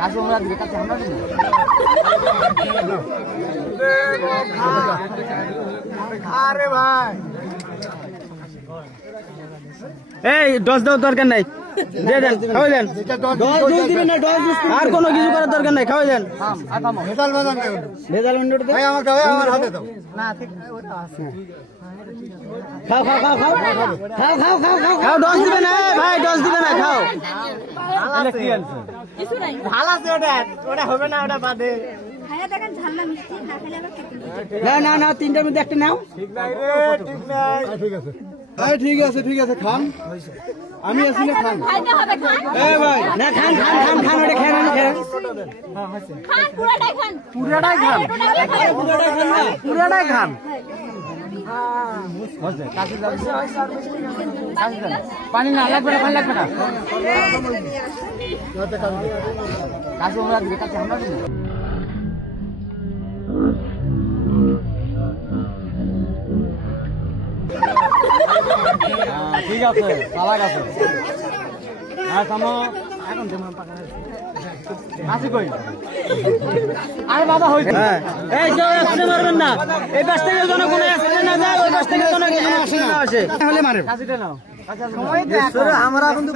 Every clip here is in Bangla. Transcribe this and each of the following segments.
কাছে আমরা দিকে কাছে আমরা আরে ভাই। এই ডস দেওয়ার দরকার নাই। দিয়ে দেন খাওয়াই দেন। আর কোনো কিছু করার দরকার নাই খাওয়াই দেন। ভেজাল মিনিট ভাই আমার দাও আমার হাতে দাও। না ঠিক ওটা আছে। খাও খাও খাও খাও। খাও খাও খাও খাও খাও। ডস দিবে না ভাই ডস দিবে না খাও। কি আনছে কিছু নাই। ভালো আছে ওটা ওটা হবে না ওটা বাদে। না খেলে আবার খেতে না না না তিনটার মধ্যে একটা নাও। ঠিক নাই ঠিক নাই। ঠিক আছে। ঠিক আছে ঠিক আছে খান। আমি আছি না খান। খাইতে হবে খান। এই ভাই না খান খান খান খান ওটা খেয়ে নেন খেয়ে খান পুরাটাই খান। পুরাটাই খান। পুরাটাই খান। পুরাটাই খান। পানি না লাগবে না পানি লাগবে না কাছে আমরা দিকে কাছে আমরা দিকে ঠিক আছে চালাক আছে হ্যাঁ আরে বাবা হইছে হ্যাঁ। এই কেউ একসাথে মারবেন না। এই পাশ থেকে যেন কোনো অ্যাক্সিডেন্ট না যায় ওই পাশ থেকে যেন কোনো অ্যাক্সিডেন্ট না। আসে। তাহলে মারে কাছেটা নাও। আমরা কিন্তু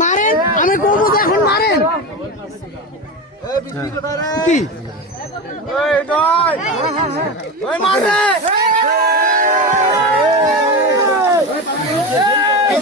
মারেন? আমি করব এখন মারেন। কি? এই